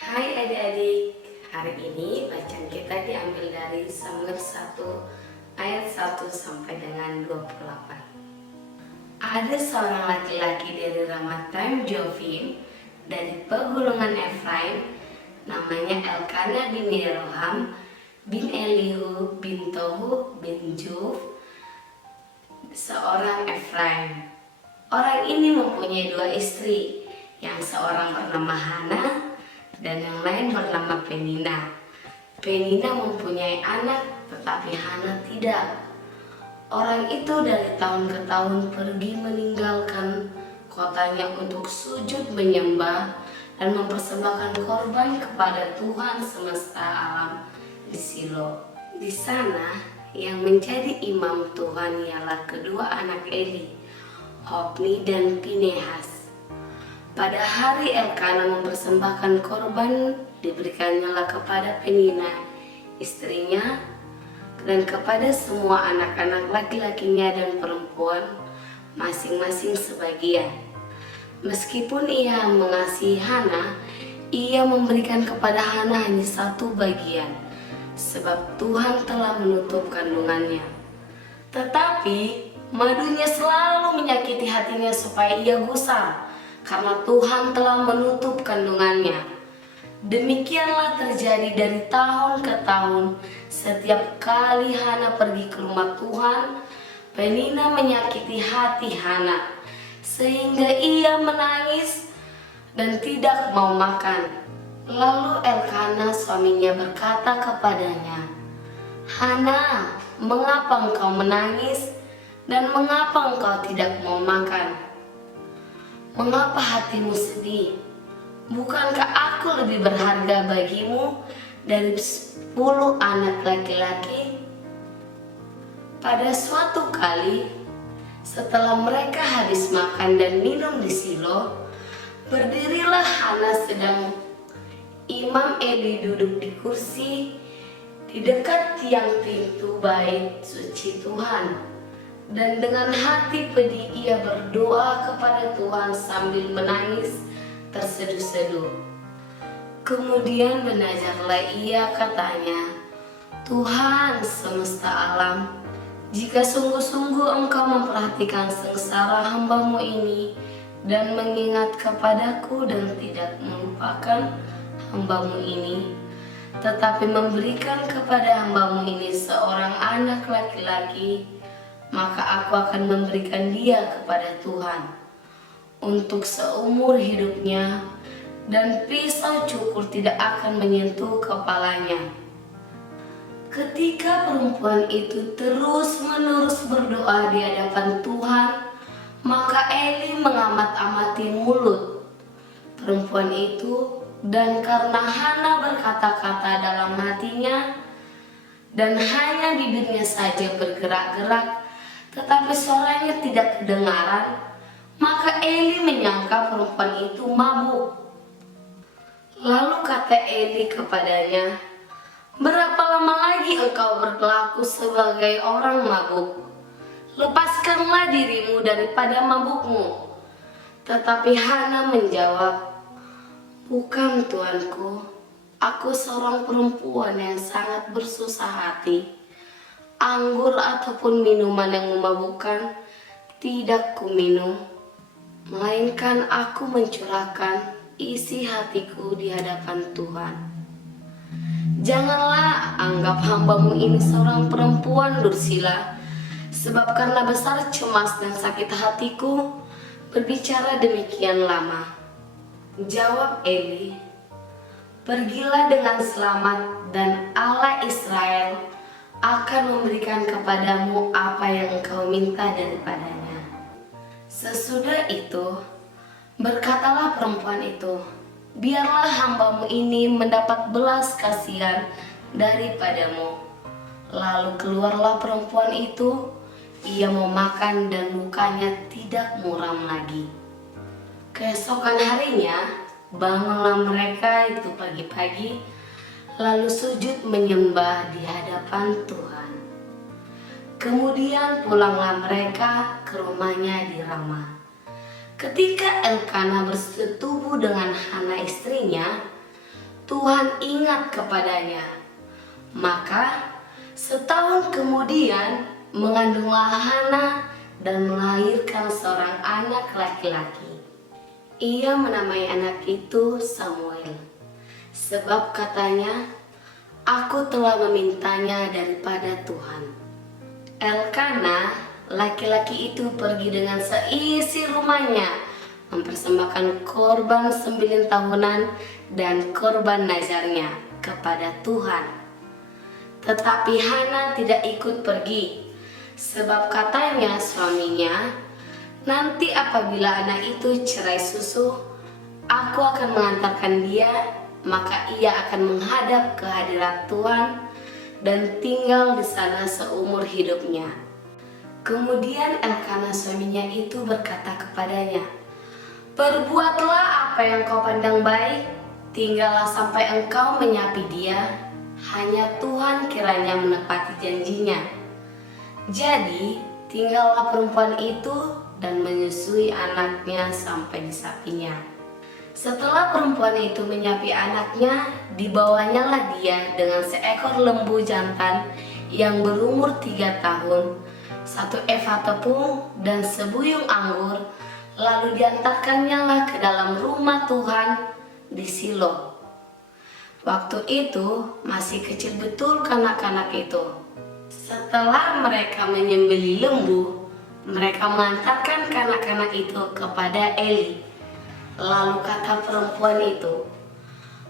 Hai adik-adik, hari ini bacaan kita diambil dari Samuel 1 ayat 1 sampai dengan 28. Ada seorang laki-laki dari Ramathaim Jovim dari pegulungan Efraim, namanya Elkana bin Yeroham bin Elihu bin Tohu bin Juf, seorang Efraim. Orang ini mempunyai dua istri, yang seorang bernama Hana dan yang lain bernama Penina. Penina mempunyai anak, tetapi Hana tidak. Orang itu dari tahun ke tahun pergi meninggalkan kotanya untuk sujud menyembah dan mempersembahkan korban kepada Tuhan semesta alam di Silo. Di sana yang menjadi imam Tuhan ialah kedua anak Eli, Hofni dan Pinehas. Pada hari Elkana mempersembahkan korban, diberikannya kepada Penina, istrinya, dan kepada semua anak-anak laki-lakinya dan perempuan, masing-masing sebagian. Meskipun ia mengasihi Hana, ia memberikan kepada Hana hanya satu bagian, sebab Tuhan telah menutup kandungannya. Tetapi madunya selalu menyakiti hatinya supaya ia gusar, karena Tuhan telah menutup kandungannya. Demikianlah terjadi dari tahun ke tahun. Setiap kali Hana pergi ke rumah Tuhan, Penina menyakiti hati Hana, sehingga ia menangis dan tidak mau makan. Lalu Elkana suaminya berkata kepadanya, "Hana, mengapa engkau menangis dan mengapa engkau tidak mau makan? Mengapa hatimu sedih? Bukankah aku lebih berharga bagimu dari 10 anak laki-laki?" Pada suatu kali, setelah mereka habis makan dan minum di Silo, berdirilah Hana sedang Imam Eli duduk di kursi di dekat tiang pintu bait suci Tuhan. Dan dengan hati pedih ia berdoa kepada Tuhan sambil menangis terseduh-seduh. Kemudian benajarlah ia, katanya, "Tuhan semesta alam, jika sungguh-sungguh engkau memperhatikan sengsara hamba-Mu ini dan mengingat kepadaku dan tidak melupakan hamba-Mu ini, tetapi memberikan kepada hamba-Mu ini seorang anak laki-laki, maka aku akan memberikan dia kepada Tuhan untuk seumur hidupnya, dan pisau cukur tidak akan menyentuh kepalanya." Ketika perempuan itu terus-menerus berdoa di hadapan Tuhan, maka Eli mengamat-amati mulut perempuan itu, dan karena Hana berkata-kata dalam hatinya dan hanya bibirnya saja bergerak-gerak, tetapi suaranya tidak kedengaran, maka Eli menyangka perempuan itu mabuk. Lalu kata Eli kepadanya, "Berapa lama lagi engkau berlaku sebagai orang mabuk? Lepaskanlah dirimu daripada mabukmu." Tetapi Hana menjawab, "Bukan, Tuanku, aku seorang perempuan yang sangat bersusah hati. Anggur ataupun minuman yang memabukkan tidak kuminum, melainkan aku mencurahkan isi hatiku di hadapan Tuhan. Janganlah anggap hamba-Mu ini seorang perempuan dursila, sebab karena besar cemas dan sakit hatiku berbicara demikian lama. Jawab Eli, "Pergilah dengan selamat dan Allah Israel akan memberikan kepadamu apa yang engkau minta daripadanya." Sesudah itu, berkatalah perempuan itu, "Biarlah hambamu ini mendapat belas kasihan daripadamu." Lalu keluarlah perempuan itu, ia mau makan dan lukanya tidak muram lagi. Keesokan harinya, bangunlah mereka itu pagi-pagi, lalu sujud menyembah di hadapan Tuhan. Kemudian pulanglah mereka ke rumahnya di Rama. Ketika Elkana bersetubuh dengan Hana istrinya, Tuhan ingat kepadanya. Maka setahun kemudian mengandunglah Hana dan melahirkan seorang anak laki-laki. Ia menamai anak itu Samuel, sebab katanya, "Aku telah memintanya daripada Tuhan." Elkana, laki-laki itu, pergi dengan seisi rumahnya mempersembahkan korban 9 tahunan dan korban nazarnya kepada Tuhan. Tetapi Hana tidak ikut pergi, sebab katanya suaminya, "Nanti apabila anak itu cerai susu, aku akan mengantarkan dia, maka ia akan menghadap ke hadirat Tuhan dan tinggal di sana seumur hidupnya." Kemudian Elkana suaminya itu berkata kepadanya, "Perbuatlah apa yang kau pandang baik, tinggallah sampai engkau menyapi dia, hanya Tuhan kiranya menepati janjinya." Jadi tinggallah perempuan itu dan menyusui anaknya sampai disapinya. Setelah perempuan itu menyapi anaknya, dibawanyalah dia dengan seekor lembu jantan yang berumur 3 tahun, 1 eva tepung dan sebuyung anggur, lalu diantarkannyalah ke dalam rumah Tuhan di Silo. Waktu itu masih kecil betul kanak-kanak itu. Setelah mereka menyembelih lembu, mereka mengantarkan kanak-kanak itu kepada Eli. Lalu kata perempuan itu,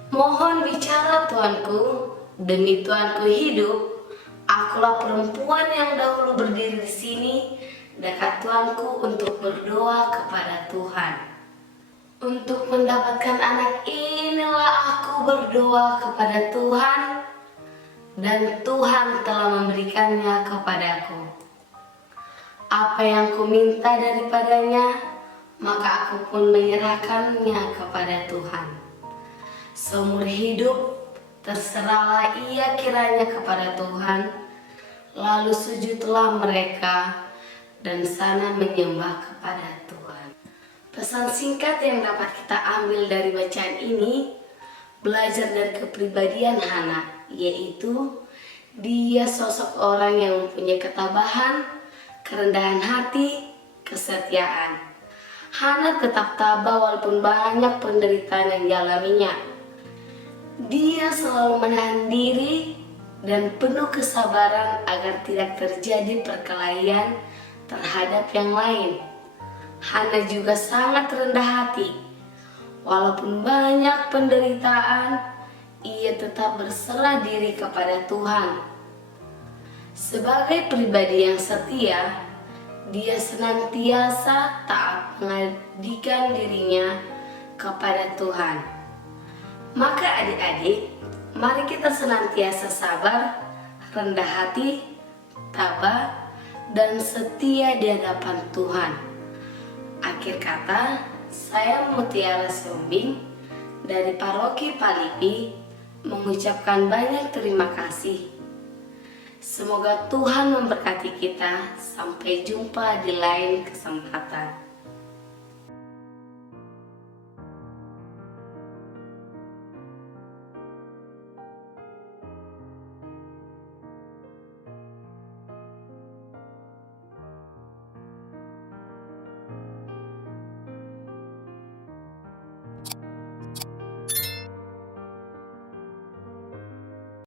"Mohon bicara tuanku, demi tuanku hidup, akulah perempuan yang dahulu berdiri di sini dekat tuanku untuk berdoa kepada Tuhan. Untuk mendapatkan anak inilah aku berdoa kepada Tuhan, dan Tuhan telah memberikannya kepadaku. Apa yang ku minta daripadanya, maka aku pun menyerahkannya kepada Tuhan. Seumur hidup terserahlah ia kiranya kepada Tuhan." Lalu sujudlah mereka dan sana menyembah kepada Tuhan. Pesan singkat yang dapat kita ambil dari bacaan ini, belajar dari kepribadian Hana, yaitu dia sosok orang yang mempunyai ketabahan, kerendahan hati, kesetiaan. Hana tetap tabah walaupun banyak penderitaan yang dialaminya. Dia selalu menahan diri dan penuh kesabaran agar tidak terjadi perkelahian terhadap yang lain. Hana juga sangat rendah hati. Walaupun banyak penderitaan, ia tetap berserah diri kepada Tuhan. Sebagai pribadi yang setia, dia senantiasa taat mengabdikan dirinya kepada Tuhan. Maka adik-adik, mari kita senantiasa sabar, rendah hati, tabah, dan setia di hadapan Tuhan. Akhir kata, saya Mutiara Siombing dari Paroki Palipi mengucapkan banyak terima kasih. Semoga Tuhan memberkati kita. Sampai jumpa di lain kesempatan.